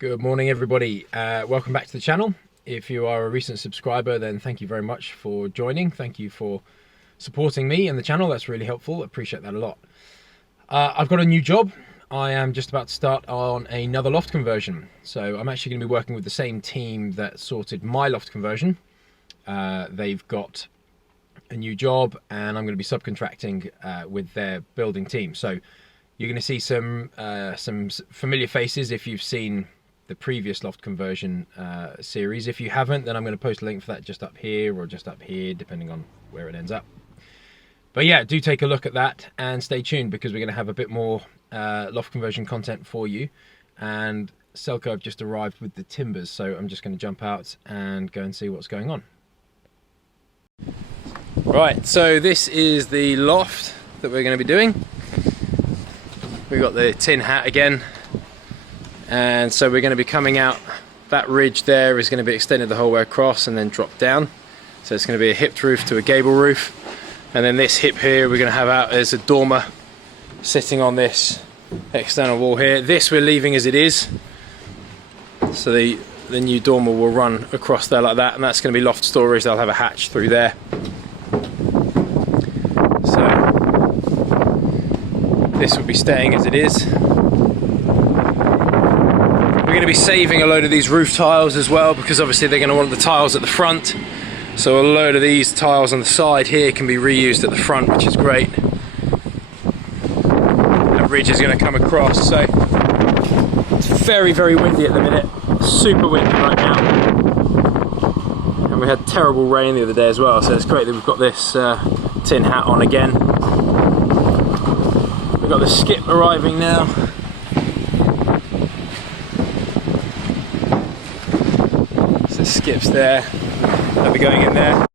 Good morning everybody, welcome back to the channel. If you are a recent subscriber, then thank you very much for joining. Thank you for supporting me and the channel, that's really helpful, appreciate that a lot. I've got a new job. I am just about to start on another loft conversion. So I'm actually going to be working with the same team that sorted my loft conversion. They've got a new job and I'm going to be subcontracting with their building team. So you're going to see some familiar faces if you've seen the previous loft conversion series. If you haven't, then I'm going to post a link for that just up here or just up here, depending on where it ends up. But yeah, do take a look at that and stay tuned because we're going to have a bit more loft conversion content for you. And Selco have just arrived with the timbers, so I'm just going to jump out and go and see what's going on. Right, so this is the loft that we're going to be doing. We've got the tin hat again, and so we're going to be coming out. That ridge there is going to be extended the whole way across and then drop down. So it's going to be a hipped roof to a gable roof, and then this hip here we're going to have out as a dormer sitting on this external wall here. This we're leaving as it is, so the new dormer will run across there like that, and that's going to be loft storage. They'll have a hatch through there. So this will be staying as it is. We're going to be saving a load of these roof tiles as well, because obviously they're going to want the tiles at the front. So a load of these tiles on the side here can be reused at the front, which is great. That ridge is going to come across, so it's very, very windy at the minute. Super windy right now. And we had terrible rain the other day as well, so it's great that we've got this tin hat on again. We've got the skip arriving now. So the skip's there. They'll be going in there.